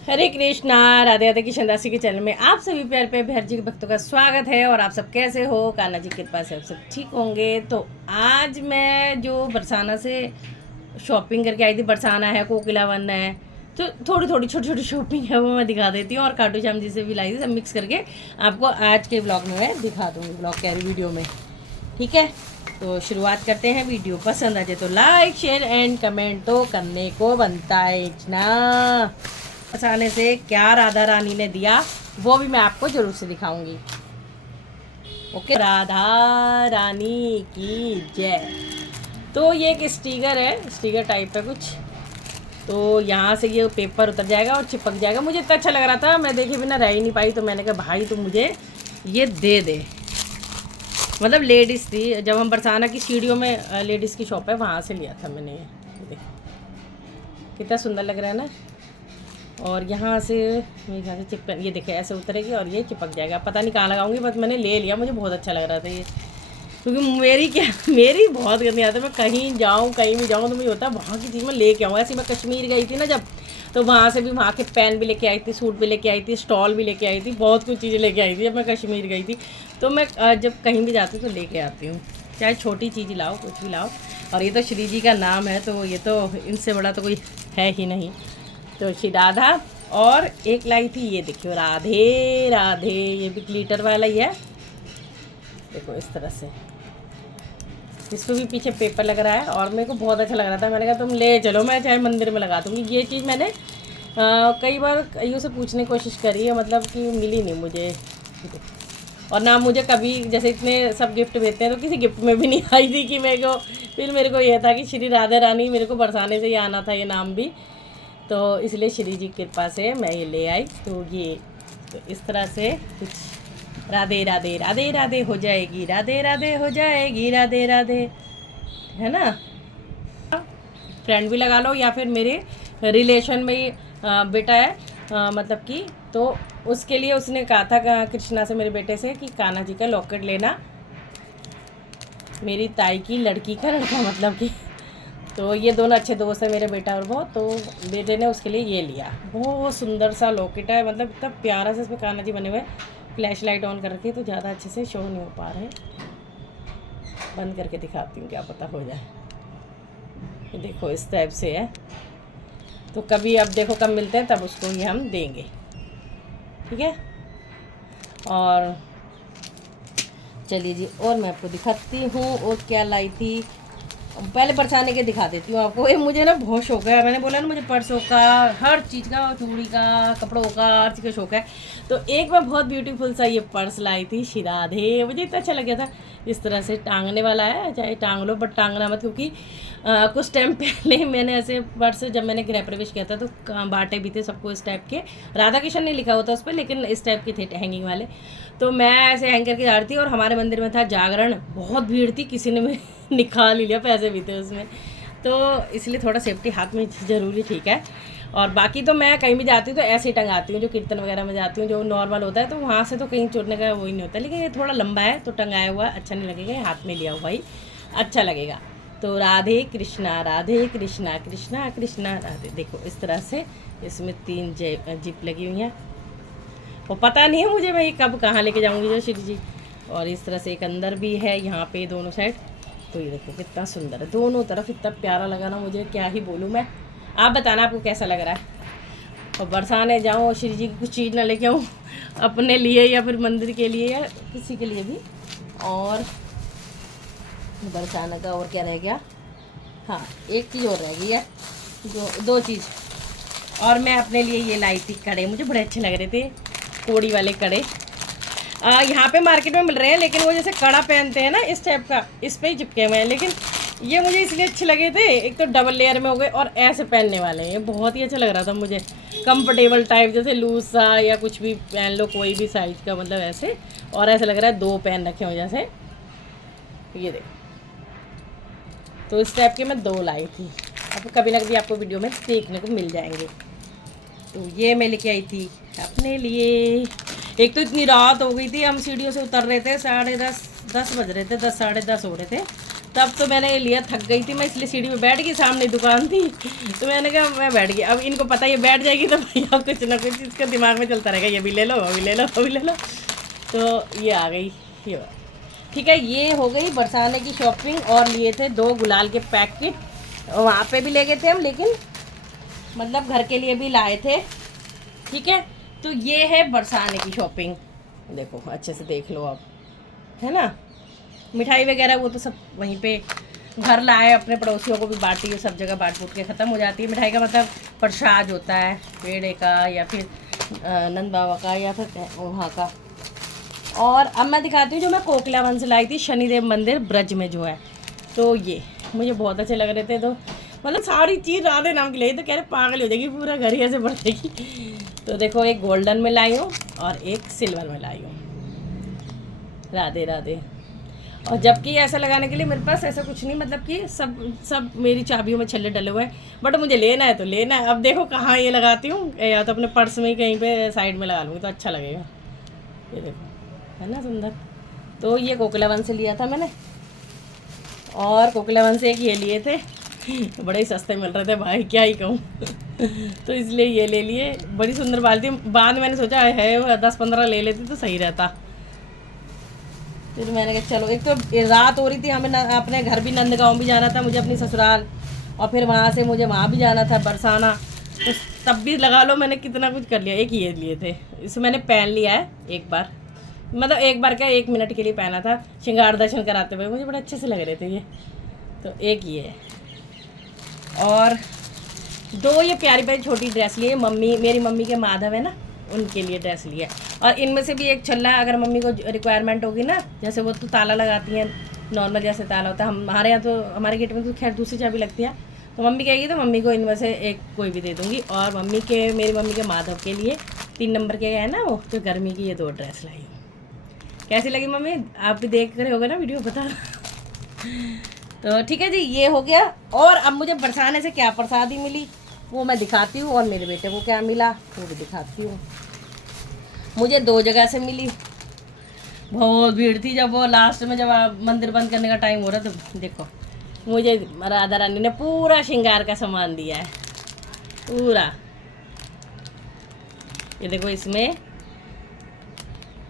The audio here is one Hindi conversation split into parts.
हरे कृष्णा। राधे राधे की दासी के चैनल में आप सभी प्यार पे बिहार जी के भक्तों का स्वागत है। और आप सब कैसे हो? कान्हा जी की कृपा से आप सब ठीक होंगे। तो आज मैं जो बरसाना से शॉपिंग करके आई थी, बरसाना है, कोकिला वन है, तो थोड़ी थोड़ी छोटी छोटी शॉपिंग है वो मैं दिखा देती हूँ। और खाटू श्याम जी से भी लाई थी, सब मिक्स करके आपको आज के ब्लॉग में मैं दिखा दूँगी, ब्लॉग कैरी वीडियो में। ठीक है, तो शुरुआत करते हैं। वीडियो पसंद आ जाए तो लाइक शेयर एंड कमेंट तो करने को बनता है ना। बरसाने से क्या राधा रानी ने दिया वो भी मैं आपको जरूर से दिखाऊंगी। ओके, राधा रानी की जय। तो ये एक स्टिकर है, स्टिकर टाइप का कुछ। तो यहाँ से ये पेपर उतर जाएगा और चिपक जाएगा। मुझे इतना अच्छा लग रहा था, मैं देखे बिना रह ही नहीं पाई। तो मैंने कहा भाई तुम मुझे ये दे दे। मतलब लेडीज़ थी, जब हम बरसाना की सीढ़ियों में लेडीज़ की शॉप है वहाँ से लिया था मैंने। ये कितना सुंदर लग रहा है ना। और यहाँ से मेरे ख्याल से चिपक, ये देखे ऐसे उतरेगी और ये चिपक जाएगा। पता नहीं कहाँ लगाऊंगी, बस मैंने ले लिया। मुझे बहुत अच्छा लग रहा था ये, क्योंकि मेरी बहुत गंदी आदत है। मैं कहीं जाऊँ, कहीं भी जाऊँ तो मुझे होता है वहाँ की चीज़ मैं लेके आऊँ। ऐसे मैं कश्मीर गई थी ना जब, तो वहाँ से भी वहाँ के पेन भी लेके आई थी, सूट भी लेके आई थी, स्टॉल भी लेके आई थी, बहुत कुछ चीज़ें लेके आई थी जब मैं कश्मीर गई थी। तो मैं जब कहीं भी जाती हूँ तो लेके आती हूँ, चाहे छोटी चीज़ लाओ, कुछ भी लाओ। और ये तो श्री जी का नाम है, तो ये तो इनसे बड़ा तो कोई है ही नहीं। तो श्री राधा। और एक लाई थी, ये देखियो, राधे राधे, ये भी ग्लिटर वाला ही है। देखो इस तरह से, इसको भी पीछे पेपर लग रहा है और मेरे को बहुत अच्छा लग रहा था। मैंने कहा तुम ले चलो, मैं चाहे मंदिर में लगा दूँगी। ये चीज़ मैंने कई बार कईयों से पूछने की कोशिश करी है, मतलब कि मिली नहीं मुझे। और ना मुझे कभी, जैसे इतने सब गिफ्ट भेजते हैं तो किसी गिफ्ट में भी नहीं आई थी कि मेरे को। फिर मेरे को यह था कि श्री राधा रानी, मेरे को बरसाने से ही आना था ये नाम भी, तो इसलिए श्री जी की कृपा से मैं ये ले आई। तो ये तो इस तरह से कुछ राधे राधे राधे राधे हो जाएगी, राधे राधे हो जाएगी, राधे राधे, है ना। फ्रेंड भी लगा लो, या फिर मेरे रिलेशन में ही बेटा है, मतलब कि, तो उसके लिए उसने कहा था कृष्णा से, मेरे बेटे से, कि कान्हा जी का लॉकेट लेना, मेरी ताई की लड़की का लड़का, मतलब कि। तो ये दोनों अच्छे दोस्त हैं, मेरे बेटा और वो। तो बेटे ने उसके लिए ये लिया, बहुत सुंदर सा लॉकेट है, मतलब इतना प्यारा से इसमें कान्हा जी बने हुए। फ्लैश लाइट ऑन करके तो ज़्यादा अच्छे से शो नहीं हो पा रहे, बंद करके दिखाती हूँ, क्या पता हो जाए। ये देखो इस टाइप से है। तो कभी अब देखो कब मिलते हैं तब उसको ये हम देंगे, ठीक है। और चलिए जी, और मैं आपको दिखाती हूँ और क्या लाई थी। पहले बरसाने के दिखा देती हूँ आपको। ये मुझे ना बहुत शौक है, मैंने बोला ना मुझे पर्सों का, हर चीज़ का, चूड़ी का, कपड़ों का, हर चीज़ का शौक है। तो एक मैं बहुत ब्यूटीफुल सा ये पर्स लाई थी श्री राधे, मुझे इतना अच्छा लग गया था। इस तरह से टांगने वाला है, चाहे टांग लो, बट टांगना मत, क्योंकि कुछ टाइम पहले मैंने ऐसे पर्स, जब मैंने गृह प्रवेश किया था तो बांटे भी थे सबको इस टाइप के। राधा कृष्ण नहीं लिखा होता उस पर, लेकिन इस टाइप के थे हैंगिंग वाले। तो मैं ऐसे हैंग करके जा रही थी, और हमारे मंदिर में था जागरण, बहुत भीड़ थी, किसी ने निकाल ही लिया, पैसे भी थे उसमें। तो इसलिए थोड़ा सेफ्टी हाथ में ज़रूरी, ठीक है। और बाकी तो मैं कहीं भी जाती हूँ तो ऐसे ही टंगाती हूँ, जो कीर्तन वगैरह में जाती हूँ, जो नॉर्मल होता है, तो वहाँ से तो कहीं चोरने का वो ही नहीं होता। लेकिन ये थोड़ा लंबा है तो टंगाया हुआ अच्छा नहीं लगेगा, हाथ में लिया हुआ ही अच्छा लगेगा। तो राधे कृष्णा कृष्णा कृष्णा राधे। देखो इस तरह से इसमें 3 जिप लगी हुई हैं, और पता नहीं है मुझे मैं ये कब कहाँ लेके जाऊँगी जो श्री जी। और इस तरह से एक अंदर भी है यहाँ पे दोनों साइड। तो ये देखो कितना सुंदर है, दोनों तरफ इतना प्यारा लगा ना मुझे, क्या ही बोलूँ मैं। आप बताना आपको कैसा लग रहा है। और बरसाने जाऊँ और श्री जी की कुछ चीज़ ना लेके आऊँ अपने लिए, या फिर मंदिर के लिए, या किसी के लिए भी। और बरसाना का और क्या रह गया, हाँ एक चीज़ और रह गई है, जो 2 चीज़। और मैं अपने लिए ये लाई थी कड़े, मुझे बड़े अच्छे लग रहे थे, कोड़ी वाले कड़े। यहाँ पे मार्केट में मिल रहे हैं, लेकिन वो जैसे कड़ा पहनते हैं ना इस टाइप का, इस पे ही चिपके हुए हैं। लेकिन ये मुझे इसलिए अच्छे लगे थे, एक तो डबल लेयर में हो गए, और ऐसे पहनने वाले हैं, ये बहुत ही अच्छा लग रहा था मुझे, कंफर्टेबल टाइप, जैसे लूज सा या कुछ भी पहन लो, कोई भी साइज़ का, मतलब ऐसे। और ऐसा लग रहा है 2 पहन रखे हो जैसे, ये देखो। तो इस टाइप के मैं 2 लाई थी, अब कभी ना कभी आपको वीडियो में देखने को मिल जाएंगे। तो ये मैं लेके आई थी अपने लिए। एक तो इतनी रात हो गई थी, हम सीढ़ियों से उतर रहे थे, 10:30 बज रहे थे, 10 साढ़े 10 हो रहे थे। तब तो मैंने ये लिया, थक गई थी मैं, इसलिए सीढ़ी पे बैठ गई, सामने दुकान थी तो मैंने कहा मैं बैठ गई। अब इनको पता ये बैठ जाएगी तो भैया कुछ ना कुछ इसका दिमाग में चलता रहेगा, ये भी ले लो, अभी ले लो, अभी ले लो। तो ये आ गई ये, ठीक है। ये हो गई बरसाने की शॉपिंग। और लिए थे 2 गुलाल के पैकेट, वहाँ पे भी ले गए थे हम, लेकिन मतलब घर के लिए भी लाए थे, ठीक है। तो ये है बरसाने की शॉपिंग, देखो अच्छे से देख लो आप, है ना। मिठाई वगैरह वो तो सब वहीं पे घर लाए, अपने पड़ोसियों को भी बांटी, सब जगह बांट बूट के ख़त्म हो जाती है। मिठाई का मतलब प्रसाद होता है पेड़े का या फिर नंद बाबा का या फिर वहाँ का। और अब मैं दिखाती हूँ जो मैं कोकलावन से लाई थी, शनिदेव मंदिर ब्रज में जो है। तो ये मुझे बहुत अच्छे लग रहे थे, तो मतलब सारी चीज़ राधे नाम की लाई, तो कह रहे पागल हो जाएगी, पूरा घर ही ऐसे भर देगी। तो देखो एक गोल्डन में लाई हूँ और एक सिल्वर में लाई हूँ, राधे राधे। और जबकि ऐसा लगाने के लिए मेरे पास ऐसा कुछ नहीं, मतलब कि सब मेरी चाबियों में छल्ले डले हुए हैं, बट मुझे लेना है तो लेना है। अब देखो कहाँ ये लगाती हूँ, या तो अपने पर्स में ही कहीं पे साइड में लगा लूँगी तो अच्छा लगेगा। ये देखो है ना सुंदर। तो ये कोकिलावन से लिया था मैंने, और कोकिलावन से एक ये लिए थे, बड़े ही सस्ते मिल रहे थे भाई, क्या ही कहूँ। तो इसलिए ये ले लिए, बड़ी सुंदर बाल्टी। बाद में मैंने सोचा है 10-15 ले लेती तो सही रहता। फिर मैंने कहा चलो, एक तो रात हो रही थी, हमें अपने घर भी नंदगांव भी जाना था मुझे, अपनी ससुराल, और फिर वहाँ से मुझे वहाँ भी जाना था बरसाना, तो तब भी लगा लो मैंने कितना कुछ कर लिया। एक ये लिए थे, इसे मैंने पहन लिया है एक बार, मतलब एक बार क्या 1 मिनट के लिए पहना था, श्रृंगार दर्शन कराते हुए, मुझे बड़े अच्छे से लग रहे थे ये। तो एक ये है, और 2 ये प्यारी प्यारी छोटी ड्रेस लिए, मेरी मम्मी के माधव है ना, उनके लिए ड्रेस लिया। और इनमें से भी एक छल्ला, अगर मम्मी को रिक्वायरमेंट होगी ना, जैसे वो तो ताला लगाती हैं नॉर्मल जैसे ताला होता है, हमारे यहाँ तो हमारे गेट में तो खैर दूसरी चाबी लगती है, तो मम्मी कहेगी तो मम्मी को इनमें से एक कोई भी दे दूँगी। और मेरी मम्मी के माधव के लिए 3 नंबर के है ना वो, तो गर्मी की ये 2 ड्रेस लाई हूँ। कैसी लगी मम्मी, आप भी देख रहे होगे ना वीडियो, बता। तो ठीक है जी, ये हो गया। और अब मुझे बरसाने से क्या प्रसादी मिली वो मैं दिखाती हूँ, और मेरे बेटे को क्या मिला वो भी दिखाती हूँ। मुझे 2 जगह से मिली, बहुत भीड़ थी जब वो लास्ट में, जब मंदिर बंद करने का टाइम हो रहा, तो देखो मुझे राधा रानी ने पूरा श्रृंगार का सामान दिया है पूरा। ये देखो इसमें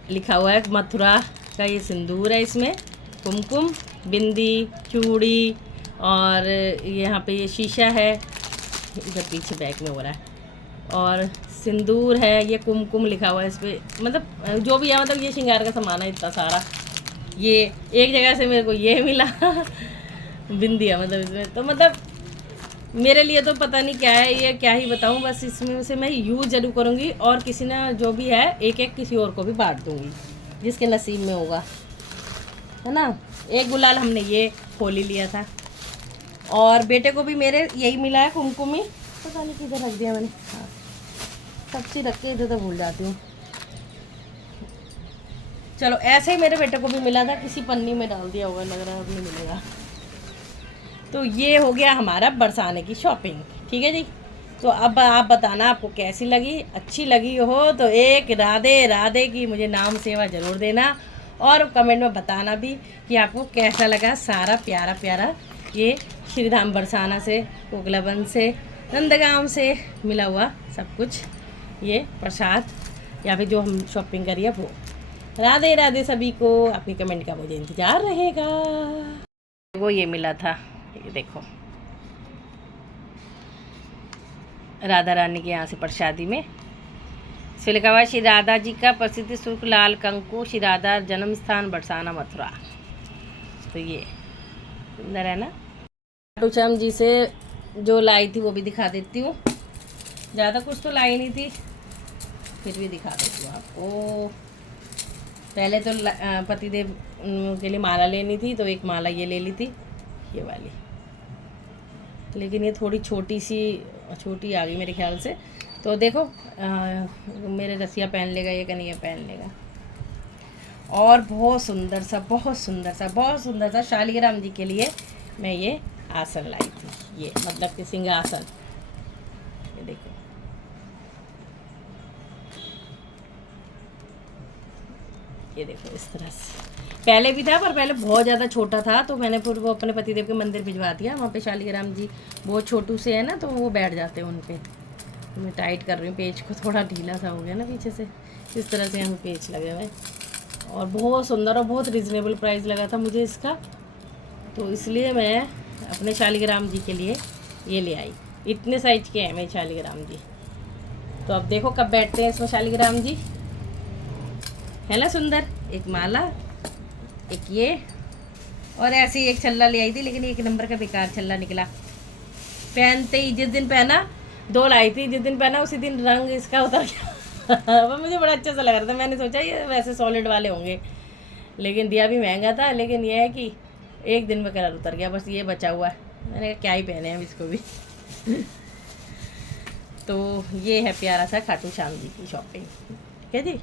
लिखा हुआ है मथुरा का ये सिंदूर है, इसमें कुमकुम, बिंदी, चूड़ी, और यहाँ पे ये शीशा है, इधर पीछे बैक में हो रहा है, और सिंदूर है, ये कुमकुम लिखा हुआ है इस पर, मतलब जो भी है, मतलब ये श्रृंगार का सामान है इतना सारा। ये एक जगह से मेरे को ये मिला बिंदी है मतलब इसमें, तो मतलब मेरे लिए तो पता नहीं क्या है ये, क्या ही बताऊँ, बस इसमें से मैं यूज़ ज़रूर करूँगी, और किसी ने जो भी है एक एक किसी और को भी बांट दूँगी जिसके नसीब में होगा, है ना। एक गुलाल हमने ये खोल ही लिया था, और बेटे को भी मेरे यही मिला है कुमकुम ही, पता नहीं किधर रख दिया मैंने, हाँ सब चीज़ रख के इधर तो भूल जाती हूँ। चलो ऐसे ही मेरे बेटे को भी मिला था, किसी पन्नी में डाल दिया होगा, लग रहा है अब नहीं मिलेगा। तो ये हो गया हमारा बरसाने की शॉपिंग, ठीक है जी। तो अब आप बताना आपको कैसी लगी, अच्छी लगी हो तो एक राधे राधे की मुझे नाम सेवा ज़रूर देना, और कमेंट में बताना भी कि आपको कैसा लगा सारा प्यारा प्यारा ये श्रीधाम बरसाना से, कोकलावन से, नंदगांव से मिला हुआ सब कुछ, ये प्रसाद या फिर जो हम शॉपिंग करी है वो। राधे राधे सभी को, आपके कमेंट का मुझे इंतज़ार रहेगा। वो ये मिला था, ये देखो राधा रानी के यहाँ से प्रसादी में इसमें लिखा हुआ है श्री राधा जी का प्रसिद्ध सुर्ख लाल कंकु, श्री राधा जन्म स्थान बरसाना मथुरा। तो ये सुंदर है ना। खाटू श्याम जी से जो लाई थी वो भी दिखा देती हूँ, ज़्यादा कुछ तो लाई नहीं थी, फिर भी दिखा देती हूँ आपको। पहले तो पतिदेव के लिए माला लेनी थी, तो एक माला ये ले ली थी, ये वाली, लेकिन ये थोड़ी छोटी आ गई मेरे ख्याल से। तो देखो मेरे रसिया पहन लेगा ये, कहीं ये पहन लेगा। और बहुत सुंदर सा शालिग्राम जी के लिए मैं ये आसन लाई थी, ये मतलब कि सिंहासन, ये देखो ये देखो इस तरह से। पहले भी था पर पहले बहुत ज़्यादा छोटा था, तो मैंने फिर वो अपने पतिदेव के मंदिर भिजवा दिया। वहाँ पे शालिग्राम जी बहुत छोटू से है ना, तो वो बैठ जाते हैं उन पे। तो मैं टाइट कर रही हूँ पेज को, थोड़ा ढीला सा हो गया ना पीछे से, इस तरह से हम पेज लगे हुए। और बहुत सुंदर और बहुत रिजनेबल प्राइस लगा था मुझे इसका, तो इसलिए मैं अपने शालिग्राम जी के लिए ये ले आई। इतने साइज के हैं मेरे शालिग्राम जी। तो अब देखो कब बैठते हैं इसमें शालिग्राम जी, है ना सुंदर। एक माला, एक ये, और ऐसे ही एक छल्ला ले आई थी, लेकिन एक नंबर का बेकार छल्ला निकला। पहनते ही जिस दिन पहना, 2 लाई थी, जिस दिन पहना उसी दिन रंग इसका उतर गया। वो मुझे बड़ा अच्छा सा लग रहा था, मैंने सोचा ये वैसे सॉलिड वाले होंगे, लेकिन दिया भी महंगा था। लेकिन ये है कि एक दिन में कलर उतर गया, बस ये बचा हुआ है। मैंने कहा क्या ही पहने हम इसको भी। तो ये है प्यारा सा खाटू श्याम जी की शॉपिंग, ठीक है जी।